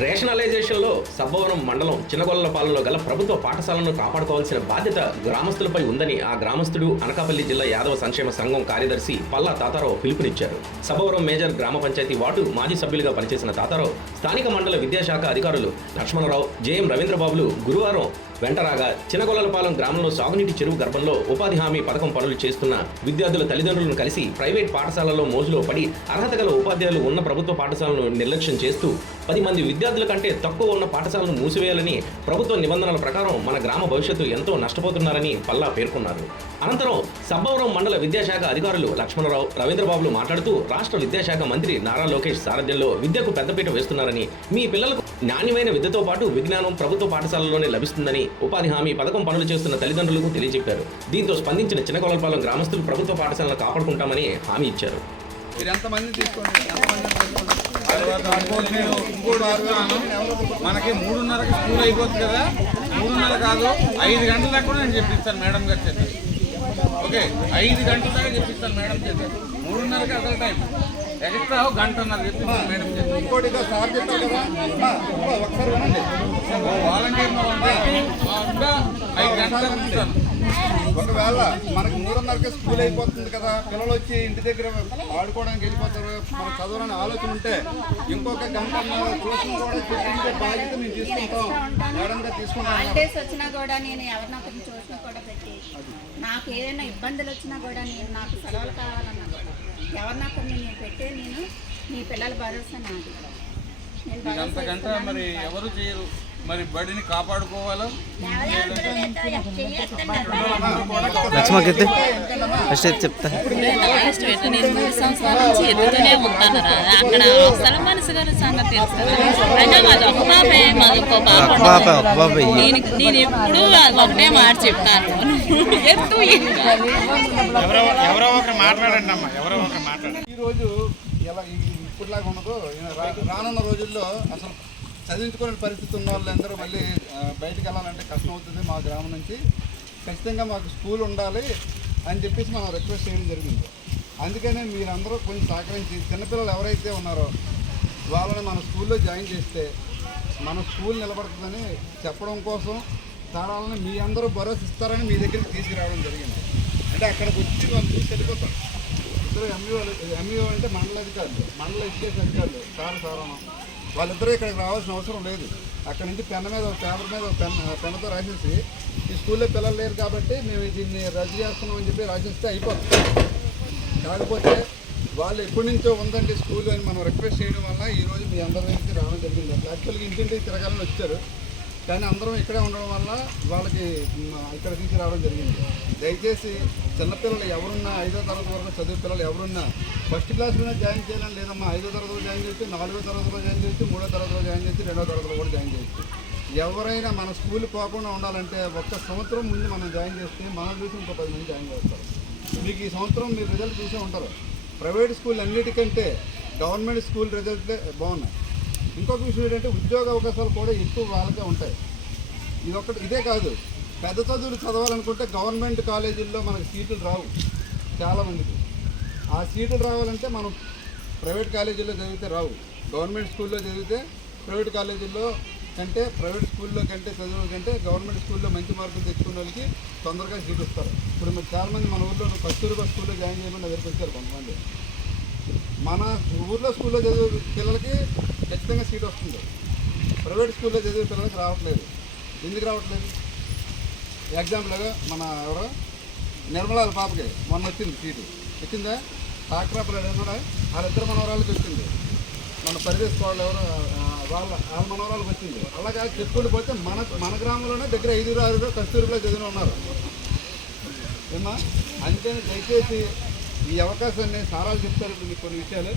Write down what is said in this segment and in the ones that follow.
రేషనలైజేషన్లో సబ్బవరం మండలం చిన్నగొల్లపాలెంలో గల ప్రభుత్వ పాఠశాలను కాపాడుకోవాల్సిన బాధ్యత గ్రామస్తులపై ఉందని ఆ గ్రామస్తుడు అనకాపల్లి జిల్లా యాదవ సంక్షేమ సంఘం కార్యదర్శి పల్లా తాతారావు పిలుపునిచ్చారు. సబ్బవరం మేజర్ గ్రామ పంచాయతీ వార్డు మాజీ సభ్యులుగా పనిచేసిన తాతారావు స్థానిక మండల విద్యాశాఖ అధికారులు లక్ష్మణరావు, జేఎం రవీంద్రబాబులు గురువారం వెంటరాగా చిన్నగొల్లపాలెం గ్రామంలో సాగునీటి చెరువు గర్భంలో ఉపాధి హామీ పథకం పనులు చేస్తున్న విద్యార్థుల తల్లిదండ్రులను కలిసి ప్రైవేట్ పాఠశాలలో మోజులో పడి అర్హత గల ఉపాధ్యాయులు ఉన్న ప్రభుత్వ పాఠశాలను నిర్లక్ష్యం చేస్తూ 10 మంది విద్యార్థుల కంటే తక్కువ ఉన్న పాఠశాలను మూసివేయాలని ప్రభుత్వ నిబంధనల ప్రకారం మన గ్రామ భవిష్యత్తు ఎంతో నష్టపోతున్నారని పల్లా పేర్కొన్నారు. అనంతరం సబ్బవరం మండల విద్యాశాఖ అధికారులు లక్ష్మణరావు, రవీంద్రబాబులు మాట్లాడుతూ రాష్ట్ర విద్యాశాఖ మంత్రి నారా లోకేష్ సారథ్యంలో విద్యకు పెద్దపీట వేస్తున్నారని, మీ పిల్లలకు నాణ్యమైన విద్యతో పాటు విజ్ఞానం ప్రభుత్వ పాఠశాలలోనే లభిస్తుందని ఉపాధి హామీ పథకం పనులు చేస్తున్న తల్లిదండ్రులకు తెలియజెప్పారు. దీంతో స్పందించిన చిన్నగొల్లపాలెం గ్రామస్తులు ప్రభుత్వ పాఠశాలను కాపాడుకుంటామని హామీ ఇచ్చారు. మనకి 3:30కి స్కూల్ అయిపోతుంది కదా, 3:30 కాదు 5 గంటల దాకా కూడా నేను చెప్పిస్తాను మేడం గారు చేత. ఓకే, 5 గంటల దాకా చెప్పిస్తాను మేడం చేత. 3:30కి అసలు టైం ఎక్స్ట్రా గంటన్నర చెప్పిస్తాను మేడం చేత. ఇంకోటి సార్ చెప్పారు కదా, ఒకసారి వినండి. వాలంటీర్ 5 గంటల ఇస్తాను. ఒకవేళ మనకి 3:30కి స్కూల్ అయిపోతుంది కదా, పిల్లలు వచ్చి ఇంటి దగ్గర ఆడుకోవడానికి వెళ్ళిపోతారు, మన చదవాలని ఆలోచన ఉంటే ఇంకొక గంట ట్యూషన్ కూడా చెప్పించే బాధ్యత మేము తీసుకుంటాం. మేడం గారు తీసుకుంటాం. హాలిడేస్ వచ్చినా కూడా నేను ఎవరినొకరిని ట్యూషన్ కూడా పెట్టి, నాకు ఏదైనా ఇబ్బందులు వచ్చినా కూడా నేను నాకు సెలవులు కావాలన్నా కూడా ఎవరినొకరిని నేను పెట్టే నేను మీ పిల్లల భరోసా నాది. అంతకంటే మరి ఎవరు చేయరు. మరి బడిని కాపాడుకోవాలో లక్ష్మకి చెప్తా. నేను 3 సంవత్సరాల నుంచి ఎదుగుతూనే ఉంటాను. అక్కడ అసలు మనిషి గారి సంగతి తెలుసు. అయినా మాది ఒక పాపే, మాది ఒక పాప. నేను ఎప్పుడు ఒకటే మాట చెప్తాను, ఎత్తు ఎవరో ఒకరు మాట్లాడండి అమ్మా, ఎవరో ఒకరు మాట్లాడండి. ఈరోజు ఎలా ఇప్పుడులాగా ఉండదు, రానున్న రోజుల్లో అసలు చదివించుకునే పరిస్థితి ఉన్న వాళ్ళందరూ మళ్ళీ బయటకు వెళ్ళాలంటే కష్టం అవుతుంది. మా గ్రామం నుంచి ఖచ్చితంగా మాకు స్కూల్ ఉండాలి అని చెప్పేసి మనం రిక్వెస్ట్ చేయడం జరిగింది. అందుకనే మీరందరూ కొంచెం సహకరించి చిన్నపిల్లలు ఎవరైతే ఉన్నారో వాళ్ళని మన స్కూల్లో జాయిన్ చేస్తే మన స్కూల్ నిలబడుతుందని చెప్పడం కోసం తాళాలని మీ అందరూ భరోసా ఇస్తారని మీ దగ్గరికి తీసుకురావడం జరిగింది. అంటే అక్కడికి వచ్చి వాళ్ళు చూసి వెళ్ళిపోతారు. ఇద్దరు ఎంఈఓ అంటే మండల అధికారులు, మండల ఎడ్యుకేషన్ అధికారులు సారవనం, వాళ్ళిద్దరూ ఇక్కడికి రావాల్సిన అవసరం లేదు. అక్కడ నుంచి పెన్ మీద పేపర్ మీద పెన్నుతో రాసేసి ఈ స్కూల్లో పిల్లలు లేరు కాబట్టి మేము దీన్ని రద్దు చేస్తున్నాం అని చెప్పి రాసేస్తే అయిపోతుంది. కాకపోతే వాళ్ళు ఎప్పటి నుంచో ఉందండి స్కూల్ అని మనం రిక్వెస్ట్ చేయడం వల్ల ఈరోజు మీ అందరి దగ్గరికి రావడం జరిగింది. యాక్చువల్గా ఇంటింటికి తిరగాలని వచ్చారు, కానీ అందరం ఇక్కడే ఉండడం వల్ల వాళ్ళకి ఇక్కడ తీసుకురావడం జరిగింది. దయచేసి చిన్నపిల్లలు ఎవరున్నా 5వ తరగతి వరకు చదివే పిల్లలు ఎవరున్నా ఫస్ట్ క్లాస్లోనే జాయిన్ చేయాలని లేదమ్మా. 5వ తరగతిలో జాయిన్ చేయొచ్చు, 4వ తరగతిలో జాయిన్ చేయొచ్చు, 3వ తరగతిలో జాయిన్ చేయొచ్చు, 2వ తరగతిలో కూడా జాయిన్ చేయొచ్చు. ఎవరైనా మన స్కూల్ పోకుండా ఉండాలంటే 1 సంవత్సరం ముందు మనం జాయిన్ చేస్తే మనం చూసి ఇంకో 10 మంది జాయిన్ చేస్తారు. మీకు ఈ సంవత్సరం మీరు రిజల్ట్ చూసే ఉంటారు. ప్రైవేట్ స్కూల్ అన్నిటికంటే గవర్నమెంట్ స్కూల్ రిజల్ట్లే బాగున్నాయి. ఇంకొక విషయం ఏంటంటే ఉద్యోగ అవకాశాలు కూడా ఎక్కువ వాళ్ళకే ఉంటాయి. ఇదే కాదు, పెద్ద చదువులు చదవాలనుకుంటే గవర్నమెంట్ కాలేజీల్లో మనకు సీట్లు రావు చాలామందికి. ఆ సీట్లు రావాలంటే మనం ప్రైవేట్ కాలేజీల్లో చదివితే రావు. గవర్నమెంట్ స్కూల్లో చదివితే ప్రైవేట్ కాలేజీల్లో కంటే ప్రైవేట్ స్కూల్లో కంటే చదువు కంటే గవర్నమెంట్ స్కూల్లో మంచి మార్కులు తెచ్చుకున్న వాళ్ళకి తొందరగా సీట్ ఇస్తారు. ఇప్పుడు మీరు చాలామంది మన ఊళ్ళో కస్తూరిబా స్కూల్లో జాయిన్ చేయకుండా దగ్గరికి వచ్చారు కొంతమంది. మన ఊళ్ళో స్కూల్లో చదివే పిల్లలకి ఖచ్చితంగా సీట్ వస్తుంది, ప్రైవేట్ స్కూల్లో చదివే పిల్లలకి రావట్లేదు. ఎందుకు రావట్లేదు? ఎగ్జాంపుల్గా మన ఎవరో నిర్మలాల పాపకి మొన్న వచ్చింది సీటు, వచ్చిందా? టాక్రాపల్లి కూడా వాళ్ళిద్దరు మనవరాళ్ళకి వచ్చింది. మన పరిదేశ్ వాళ్ళు ఎవరో వాళ్ళ మనవరాళ్ళకి వచ్చింది. అలాగా చెప్పుకుంటూ పోతే మన గ్రామంలోనే దగ్గర 5-6 కస్తూరిలో చదివిన ఉన్నారు ఏమా. అందుకని దయచేసి ఈ అవకాశాన్ని సారాలు చెప్తారు మీకు కొన్ని విషయాలు.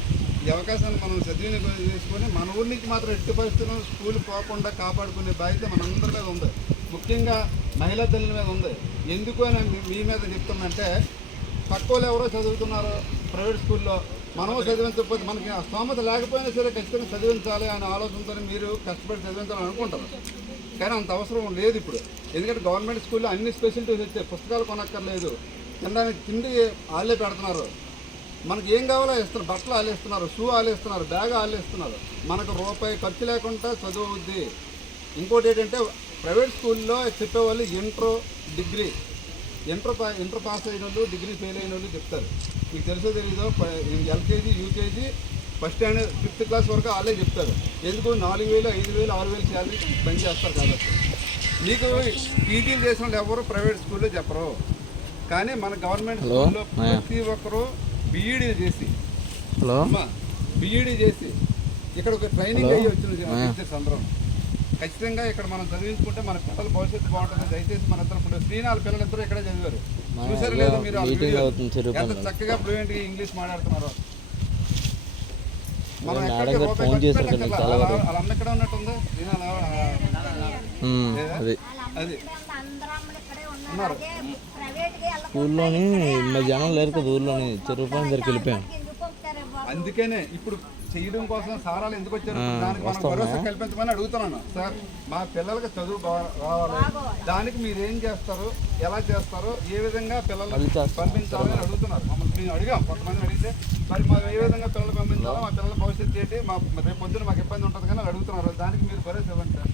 ఈ అవకాశాన్ని మనం సద్వినియోగం చేసుకొని మన ఊరి నుంచి మాత్రం ఎట్టి పరిస్థితుల్లో స్కూల్ పోకుండా కాపాడుకునే బాధ్యత మనందరి మీద ఉంది, ముఖ్యంగా మహిళా తల్లుల మీద ఉంది. ఎందుకు అని మీ మీద చెప్తానంటే తక్కువలో ఎవరో చదువుతున్నారు ప్రైవేట్ స్కూల్లో, మనము చదివించకపోతే మనకి ఆ స్తోమత లేకపోయినా సరే ఖచ్చితంగా చదివించాలి అనే ఆలోచనతో మీరు కష్టపడి చదివించాలని అనుకుంటారు. కానీ అంత అవసరం లేదు ఇప్పుడు. ఎందుకంటే గవర్నమెంట్ స్కూల్లో అన్ని స్పెషాలిటీస్ వచ్చాయి. పుస్తకాలు కొనక్కర్లేదు, తినడానికి తిండి వాళ్ళే పెడుతున్నారు. మనకి ఏం కావాలో ఇస్తున్నారు, బట్టలు ఆలేస్తున్నారు, షూ ఆలేస్తున్నారు, బ్యాగ్ ఆలేస్తున్నారు. మనకు రూపాయి ఖర్చు లేకుండా చదువు అవుద్ది. ఇంకోటి ఏంటంటే ప్రైవేట్ స్కూల్లో చెప్పేవాళ్ళు డిగ్రీ ఇంటర్ పాస్ అయిన వాళ్ళు, డిగ్రీ ఫెయిల్ అయిన వాళ్ళు చెప్తారు. మీకు తెలుసో తెలీదో LKG, UKG, first standard, 5th class వరకు వాళ్ళే చెప్తారు. ఎందుకు 4,000, 5,000, 6,000 శాలరీ పని చేస్తారు కాబట్టి. మీకు పీజీలు చేసిన వాళ్ళు ఎవరు ప్రైవేట్ స్కూల్లో చెప్పరు. కానీ మన గవర్నమెంట్ స్కూల్లో ప్రతి ఒక్కరూ బీఈడీ చేసి ఇక్కడ ఒక ట్రైనింగ్ అయ్యి వచ్చిన టీచర్స్ అందరం ఖచ్చితంగా ఇక్కడ మనం చదివించుకుంటే మన పిల్లల భవిష్యత్తు బాగుంటుంది. దయచేసి మన ఇద్దరు ఇప్పుడు శ్రీనాథ్ పిల్లలిద్దరూ ఇక్కడే చదివారు. చూసారు లేదా మీరు ఎంత చక్కగా ఫ్లూయెంట్గా ఇంగ్లీష్ మాట్లాడుతున్నారు. మనం ఎక్కడికి రూపాయి ఖర్చు పెట్టక్కర్లా. వాళ్ళ అమ్మ ఎక్కడ ఉన్నట్టుంది అది ఉన్నారు ఊళ్ళోని జనం లేరు కదా, ఊళ్ళోని చెరువు పని దగ్గరికి వెళ్ళిపోయాం. అందుకనే ఇప్పుడు చేయడం కోసం సారాలు ఎందుకు వచ్చారు, దానికి మనం భరోసా కల్పించమని అడుగుతున్నాను. సార్ మా పిల్లలకి చదువు రావాలి, దానికి మీరు ఏం చేస్తారు, ఎలా చేస్తారు, ఏ విధంగా పిల్లలు పంపించాలని అడుగుతున్నారు. మమ్మల్ని మేము అడిగాం, కొంతమంది అడిగితే మరి మాకు ఏ విధంగా పిల్లలు పంపించాలో, మా పిల్లల భవిష్యత్తు ఏంటి, రేపు పొద్దున మాకు ఇబ్బంది ఉంటుంది కానీ అడుగుతున్నారు. దానికి మీరు భరోసా ఇవ్వండి సార్.